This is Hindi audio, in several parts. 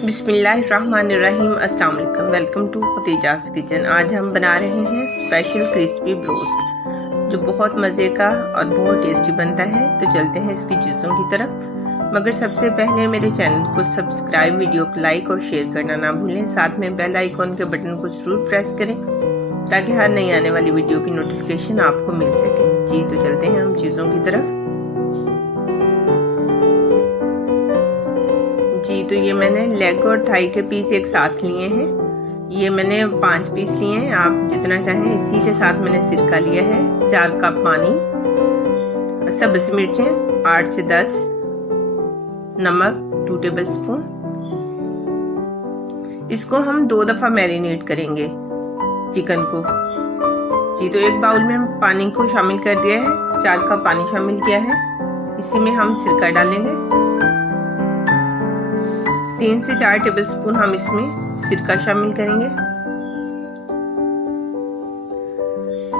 बिस्मिल्लाहिर्रहमानिर्रहीम। अस्सलाम वालेकुम। Welcome to Khatija's kitchen. आज हम बना रहे हैं स्पेशल क्रिस्पी ब्रोस्ट जो बहुत मज़े का और बहुत टेस्टी बनता है। तो चलते हैं इसकी चीज़ों की तरफ। मगर सबसे पहले मेरे चैनल को सब्सक्राइब, वीडियो को लाइक और शेयर करना ना भूलें। साथ में बेल आइकॉन के बटन को ज़रूर प्रेस करें ताकि हर नई आने वाली वीडियो की नोटिफिकेशन आपको मिल सके। जी तो चलते हैं हम चीज़ों की तरफ। जी तो ये मैंने लेग और थाई के पीस एक साथ लिए हैं। ये मैंने 5 पीस लिए हैं, आप जितना चाहें। इसी के साथ मैंने सिरका लिया है, 4 कप पानी, सब्ज़ मिर्चें 8 से 10, नमक 2 टेबल स्पून। इसको हम 2 दफ़ा मैरिनेट करेंगे चिकन को। जी तो एक बाउल में हम पानी को शामिल कर दिया है, 4 कप पानी शामिल किया है। इसी में हम सिरका डालेंगे। 3 से 4 टेबल स्पून हम इसमें सिरका शामिल करेंगे।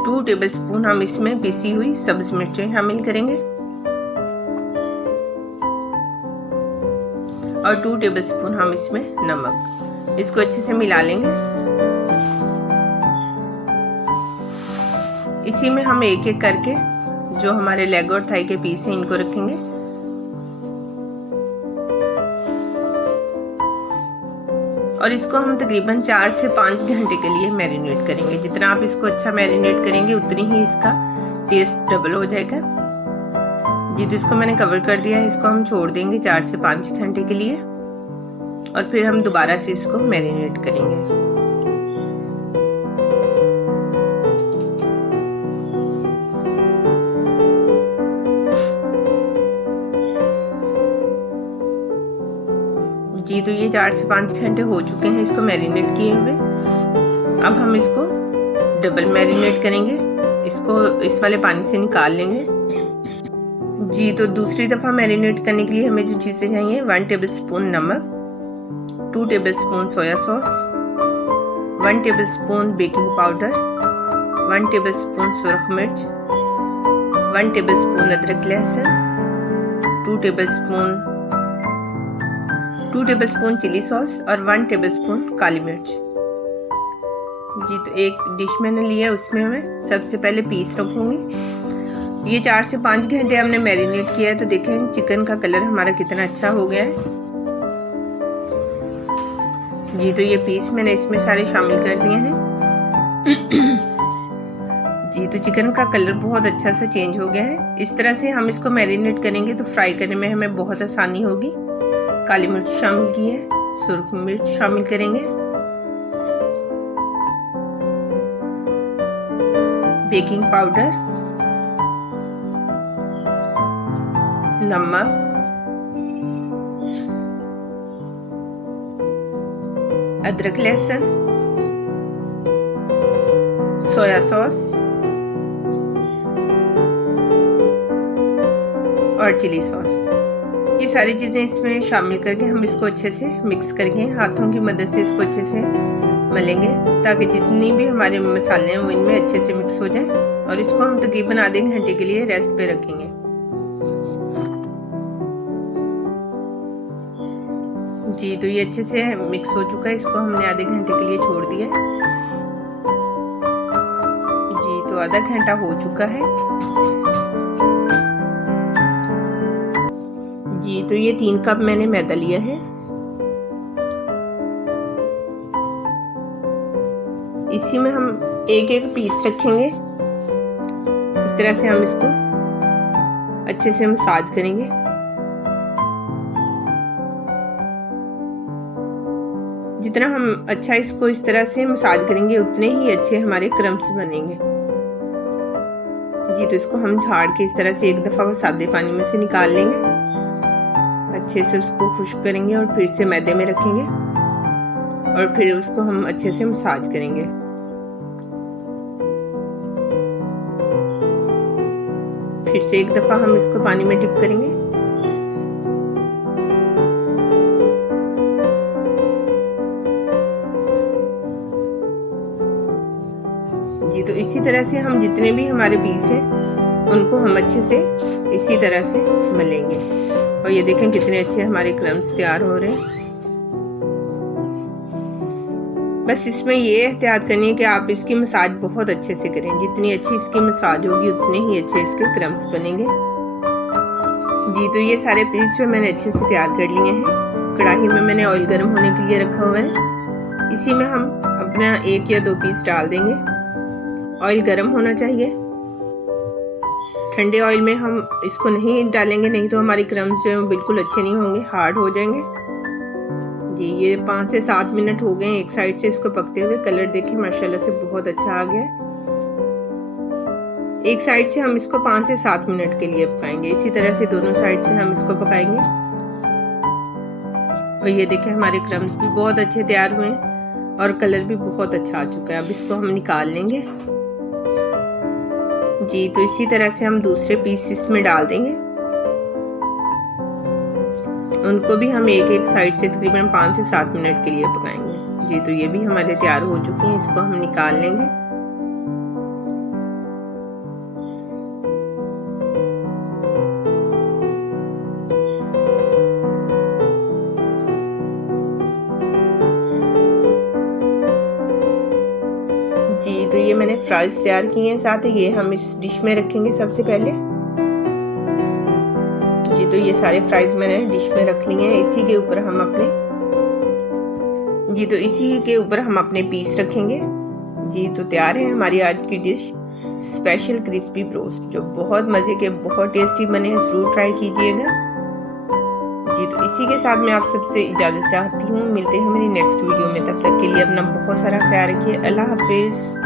2 टेबल स्पून हम इसमें पिसी हुई सब्ज़ मिर्चें शामिल करेंगे और 2 टेबल स्पून हम इसमें नमक। इसको अच्छे से मिला लेंगे। इसी में हम एक एक करके जो हमारे लेग और थाई के पीस हैं इनको रखेंगे। और इसको हम तकरीबन 4 से 5 घंटे के लिए मैरिनेट करेंगे। जितना आप इसको अच्छा मैरिनेट करेंगे उतनी ही इसका टेस्ट डबल हो जाएगा। जी तो इसको मैंने कवर कर दिया है। इसको हम छोड़ देंगे 4 से 5 घंटे के लिए और फिर हम दोबारा से इसको मैरिनेट करेंगे। जी तो ये 4 से 5 घंटे हो चुके हैं इसको मैरिनेट किए हुए। अब हम इसको डबल मैरिनेट करेंगे। इसको इस वाले पानी से निकाल लेंगे। जी तो दूसरी दफ़ा मैरिनेट करने के लिए हमें जो चीज़ें चाहिए, 1 टेबल स्पून नमक, 2 table spoon soya sauce, 1 table spoon baking powder, 1 table spoon सुरख मिर्च, 1 टेबल स्पून अदरक लहसुन, 2 टेबल स्पून चिली सॉस और 1 टेबल स्पून काली मिर्च। जी तो एक डिश मैंने लिया, उसमें मैं सबसे पहले पीस रखूंगी। ये 4 से 5 घंटे हमने मैरिनेट किया है। तो देखें चिकन का कलर हमारा कितना अच्छा हो गया है। जी तो ये पीस मैंने इसमें सारे शामिल कर दिए हैं। जी तो चिकन का कलर बहुत अच्छा सा चेंज हो गया है। इस तरह से हम इसको मैरिनेट करेंगे तो फ्राई करने में हमें बहुत आसानी होगी। काली मिर्च शामिल की है, सुर्ख मिर्च शामिल करेंगे, बेकिंग पाउडर, नमक, अदरक लहसुन, सोया सॉस और चिली सॉस। ये सारी चीज़ें इसमें शामिल करके हम इसको अच्छे से मिक्स करके हाथों की मदद से इसको अच्छे से मलेंगे ताकि जितनी भी हमारे मसाले हैं वो इनमें अच्छे से मिक्स हो जाए। और इसको हम तकरीबन आधे घंटे के लिए रेस्ट पे रखेंगे। जी तो ये अच्छे से मिक्स हो चुका है। इसको हमने आधे घंटे के लिए छोड़ दिया। जी तो आधा घंटा हो चुका है। जी तो ये 3 कप मैंने मैदा लिया है। इसी में हम एक एक पीस रखेंगे। इस तरह से हम इसको अच्छे से मसाज करेंगे। जितना हम अच्छा इसको इस तरह से मसाज करेंगे उतने ही अच्छे हमारे क्रम्स बनेंगे। जी तो इसको हम झाड़ के इस तरह से एक दफ़ा सादे पानी में से निकाल लेंगे। अच्छे से उसको खुश्क करेंगे और फिर से मैदे में रखेंगे और फिर उसको हम अच्छे से मसाज करेंगे। फिर से एक दफ़ा हम इसको पानी में डिप करेंगे। जी तो इसी तरह से हम जितने भी हमारे पीस हैं उनको हम अच्छे से इसी तरह से मलेंगे। और ये देखें कितने अच्छे हमारे क्रम्स तैयार हो रहे हैं। बस इसमें ये एहतियात करनी है कि आप इसकी मसाज बहुत अच्छे से करें। जितनी अच्छी इसकी मसाज होगी उतने ही अच्छे इसके क्रम्स बनेंगे। जी तो ये सारे पीस जो मैंने अच्छे से तैयार कर लिए हैं। कढ़ाई में मैंने ऑयल गर्म होने के लिए रखा हुआ है। इसी में हम अपना 1 या 2 पीस डाल देंगे। ऑयल गर्म होना चाहिए। ठंडे ऑयल में हम इसको नहीं डालेंगे, नहीं तो हमारी क्रम्स जो है बिल्कुल अच्छे नहीं होंगे, हार्ड हो जाएंगे। जी ये 5 से 7 मिनट हो गए एक साइड से इसको पकते हुए। कलर देखिए माशाल्लाह से बहुत अच्छा आ गया। एक साइड से हम इसको 5 से 7 मिनट के लिए पकाएंगे। इसी तरह से दोनों साइड से हम इसको पकाएंगे। और ये देखें हमारे क्रम्स भी बहुत अच्छे तैयार हुए हैं और कलर भी बहुत अच्छा आ चुका है। अब इसको हम निकाल लेंगे। जी तो इसी तरह से हम दूसरे पीस इसमें डाल देंगे। उनको भी हम एक साइड से तकरीबन 5 से 7 मिनट के लिए पकाएंगे। जी तो ये भी हमारे तैयार हो चुके हैं। इसको हम निकाल लेंगे। जी तो ये मैंने फ्राइज तैयार किए हैं। साथ ही ये हम इस डिश में रखेंगे सबसे पहले। जी तो ये सारे फ्राइज मैंने डिश में रख लिए हैं। इसी के ऊपर हम अपने पीस रखेंगे। जी तो तैयार है हमारी आज की डिश स्पेशल क्रिस्पी ब्रोस्ट, जो बहुत मज़े के बहुत टेस्टी बने हैं। ज़रूर ट्राई कीजिएगा। जी तो इसी के साथ मैं आप सबसे इजाज़त चाहती हूँ। मिलते हैं मेरी नेक्स्ट वीडियो में। तब तक के लिए अपना बहुत सारा ख्याल रखिए। अल्लाह हाफिज़।